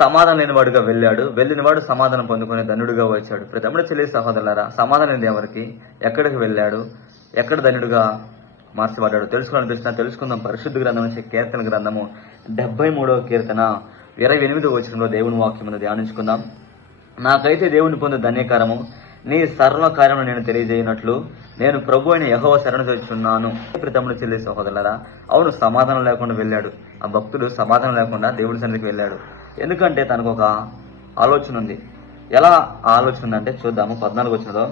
సమాధానం లేనివాడుగా వెళ్ళాడు. వెళ్ళినవాడు సమాధానం పొందుకునే ధన్యుడిగా వచ్చాడు. తమ్ముడు చెల్లి సహోదరులారా, సమాధానం లేని ఎవరికి, ఎక్కడికి వెళ్ళాడు, ఎక్కడ ధన్యుడిగా మార్చబడ్డాడు తెలుసుకుందాం. పరిశుద్ధ గ్రంథం నుంచి కీర్తన గ్రంథము 73వ కీర్తన 28వ వచనంలో దేవుని వాక్యమును ధ్యానించుకుందాం. నాకైతే దేవుని పొందు ధన్యకరము, నీ సర్వ కార్యమును నేను తెలియజేయనట్లు నేను ప్రభు అయిన యెహోవా శరణు చేస్తున్నాను. తమ్ముడు చెల్లి సహోదరులారా, అవును, సమాధానం లేకుండా వెళ్ళాడు. ఆ భక్తుడు సమాధానం లేకుండా దేవుని సన్నిధికి వెళ్ళాడు. ఎందుకంటే తనకు ఒక ఆలోచన ఉంది. ఎలా ఆలోచన ఉందంటే చూద్దాము. 14వ వచనంలో,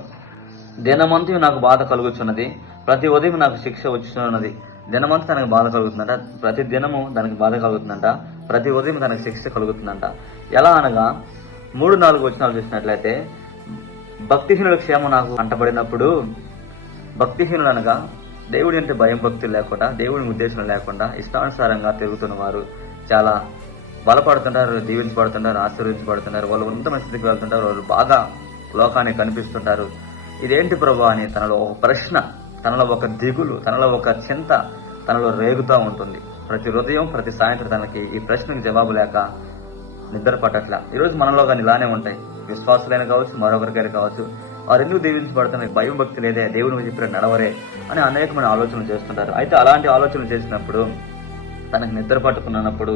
దినమంతయు నాకు బాధ కలుగుతున్నది, ప్రతి ఉదయం నాకు శిక్ష వచ్చుతున్నది. దినమంతా తనకు బాధ కలుగుతుందంట, ప్రతి దినము తనకు బాధ కలుగుతుందంట, ప్రతి ఉదయం తనకు శిక్ష కలుగుతుందంట. ఎలా అనగా 3-4 వచనాలు చూసినట్లయితే, భక్తిహీనుల క్షేమం నాకు అంటబడినప్పుడు, భక్తిహీనులు అనగా దేవుడి అంటే భయం భక్తులు లేకుండా, దేవుడి ఉద్దేశం లేకుండా ఇష్టానుసారంగా తిరుగుతున్న వారు చాలా బలపడుతుంటారు, దీవించబడుతుంటారు, ఆశీర్వించబడుతుంటారు. వాళ్ళు ఉన్నతమైన స్థితికి వెళ్తుంటారు, వాళ్ళు బాగా లోకానికి కనిపిస్తుంటారు. ఇదేంటి ప్రభు అని తనలో ఒక ప్రశ్న, తనలో ఒక దిగులు, తనలో ఒక చింత తనలో రేగుతూ ఉంటుంది. ప్రతి ఉదయం ప్రతి సాయంత్రం తనకి ఈ ప్రశ్నకు జవాబు లేక నిద్ర పట్టట్ల. ఈరోజు మనలో కానీ ఇలానే ఉంటాయి. విశ్వాసులైన కావచ్చు, మరొకరికైనా కావచ్చు, వారు ఎందుకు దీవించబడుతున్నారు, భయం భక్తి లేదే, దేవుని చెప్పిన నడవరే అని అనేకమైన ఆలోచనలు చేస్తుంటారు. అయితే అలాంటి ఆలోచనలు చేసినప్పుడు, తనకు నిద్ర పట్టుకున్నప్పుడు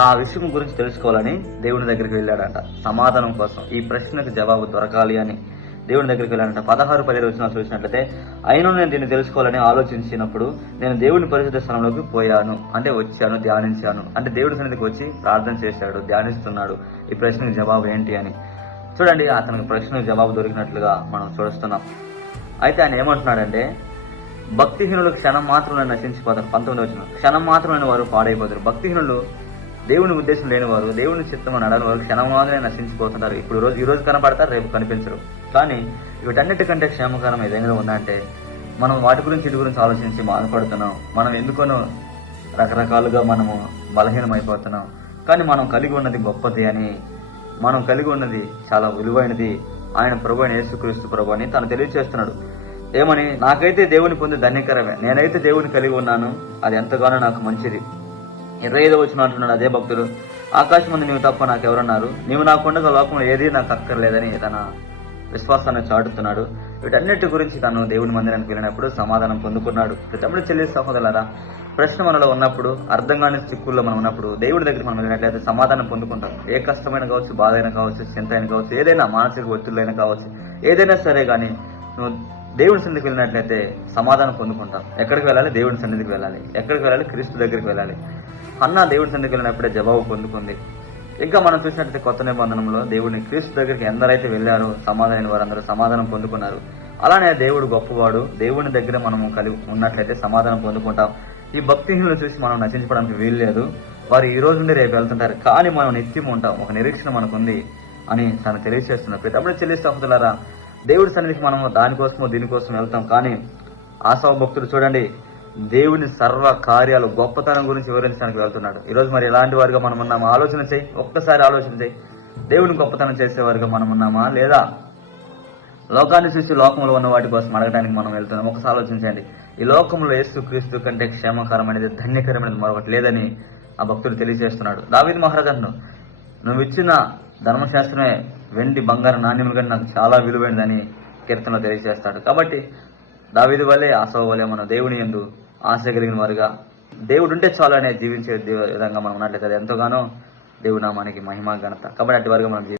ఆ విషయం గురించి తెలుసుకోవాలని దేవుని దగ్గరికి వెళ్ళాడంట. సమాధానం కోసం, ఈ ప్రశ్నకు జవాబు దొరకాలి అని దేవుని దగ్గరికి వెళ్ళాడంట. 16-17 వచనాలు చూసినట్లయితే, అయినా నేను దీన్ని తెలుసుకోవాలని ఆలోచించినప్పుడు నేను దేవుని పరిశుద్ధ స్థలంలోకి పోయాను, అంటే వచ్చాను, ధ్యానించాను. అంటే దేవుడి సన్నిధికి వచ్చి ప్రార్థన చేశాడు, ధ్యానిస్తున్నాడు. ఈ ప్రశ్నకు జవాబు ఏంటి అని చూడండి. అతనికి ప్రశ్నకు జవాబు దొరికినట్లుగా మనం చూస్తున్నాం. అయితే ఆయన ఏమంటున్నాడంటే, భక్తిహీనులు క్షణం మాత్రమే నశించిపోతారు. 19వ వచనం, క్షణం మాత్రమైన వారు పాడైపోతారు. భక్తిహీనులు దేవుని ఉద్దేశం లేని వారు, దేవుని చిత్తం నడని వారు క్షణంలోనే నశించిపోతుంటారు. ఈ రోజు కనపడతారు, రేపు కనిపించరు. కానీ వీటన్నిటికంటే క్షేమకరం ఏదైనా ఉందంటే, మనం వాటి గురించి ఇటు గురించి ఆలోచించి బాధపడుతున్నాం. మనం ఎందుకనో రకరకాలుగా మనము బలహీనమైపోతున్నాం. కానీ మనం కలిగి ఉన్నది గొప్పది అని, మనం కలిగి ఉన్నది చాలా విలువైనది. ఆయన ప్రభు అయిన యేసుక్రీస్తు ప్రభు అని తను తెలియజేస్తున్నాడు. ఏమని, నాకైతే దేవుని పొంది ధన్యకరమే, నేనైతే దేవుని కలిగి ఉన్నాను, అది ఎంతగానో నాకు మంచిది. 25వ వచనం అంటున్నాడు అదే భక్తుడు, ఆకాశం ముందు నీవు తప్ప నాకెవరన్నారు, నీవు నాకుండగా లోకంలో ఏదీ నాకు అక్కర్లేదని తన విశ్వాసాన్ని చాటుతున్నాడు. వీటన్నిటి గురించి తను దేవుని మందిరానికి వెళ్ళినప్పుడు సమాధానం పొందుకున్నాడు. తమ్ముడు చెల్లి సహోదరులారా, ప్రశ్న మనలో ఉన్నప్పుడు, అర్థం కాని చిక్కుల్లో మనం ఉన్నప్పుడు దేవుడి దగ్గర మనం వెళ్ళినట్లయితే సమాధానం పొందుకుంటాం. ఏ కష్టమైన కావచ్చు, బాధ అయినా కావచ్చు, చింత అయినా కావచ్చు, ఏదైనా మానసిక ఒత్తిళ్ళైనా కావచ్చు, ఏదైనా సరే కానీ నువ్వు దేవుని సన్నిధికి వెళ్ళినట్లయితే సమాధానం పొందుకుంటాం. ఎక్కడికి వెళ్ళాలి? దేవుని సన్నిధికి వెళ్ళాలి. ఎక్కడికి వెళ్ళాలి? క్రీస్తు దగ్గరికి వెళ్ళాలి. అన్న దేవుడి సన్నిధికి వెళ్ళినప్పుడే జవాబు పొందుకుంది. ఇంకా మనం చూసినట్లయితే కొత్త నిబంధనలో దేవుడిని క్రీస్తు దగ్గరికి ఎందరైతే వెళ్ళారో సమాధానం వారందరూ సమాధానం పొందుకున్నారు. అలానే దేవుడు గొప్పవాడు. దేవుని దగ్గర మనం కలిగి ఉన్నట్లయితే సమాధానం పొందుకుంటాం. ఈ భక్తిహీనులు చూసి మనం నశించడానికి వీలు లేదు. వారు ఈ రోజు నుండి రేపు వెళ్తుంటారు, కానీ మనం నిత్యం ఉంటాం. ఒక నిరీక్షణ మనకుంది అని తను తెలియజేస్తున్నారు. ప్రతి చెల్లి సహోదరులారా, దేవుడి సన్నిధికి మనం దానికోసమో దీనికోసం వెళ్తాం. కానీ ఆశవ భక్తుడు చూడండి, దేవుని సర్వ కార్యాలు గొప్పతనం గురించి వివరించడానికి వెళ్తున్నాడు. ఈరోజు మరి ఎలాంటి వారిగా మనం ఉన్నామా? ఆలోచన చేయి, ఒక్కసారి ఆలోచన చేయి. దేవుని గొప్పతనం చేసేవారిగా మనం ఉన్నామా, లేదా లోకాన్ని చూసి లోకంలో ఉన్న వాటి కోసం అడగడానికి మనం వెళ్తున్నాం? ఒకసారి ఆలోచించండి. ఈ లోకంలో యేసుక్రీస్తు కంటే క్షేమకరమైనది, ధన్యకరమైనది మరొకటి లేదని ఆ భక్తుడు తెలియజేస్తున్నాడు. దావీదు మహారాజు అంటున్నాడు, నువ్వు ఇచ్చిన ధర్మశాస్త్రమే వెండి బంగారు నాణ్యములు కానీ నాకు చాలా విలువైనదని కీర్తనలో తెలియజేస్తాడు. కాబట్టి దావీదు వల్లే, ఆశవ వల్లే మనం దేవుని యందు ఆశ కలిగిన వారుగా, దేవుడు ఉంటే చాలు అనే జీవించే విధంగా మనం ఉన్నట్లయితే అది ఎంతగానో దేవుడు నామానికి మహిమ ఘనత. కాబట్టి అటు వారుగా మనం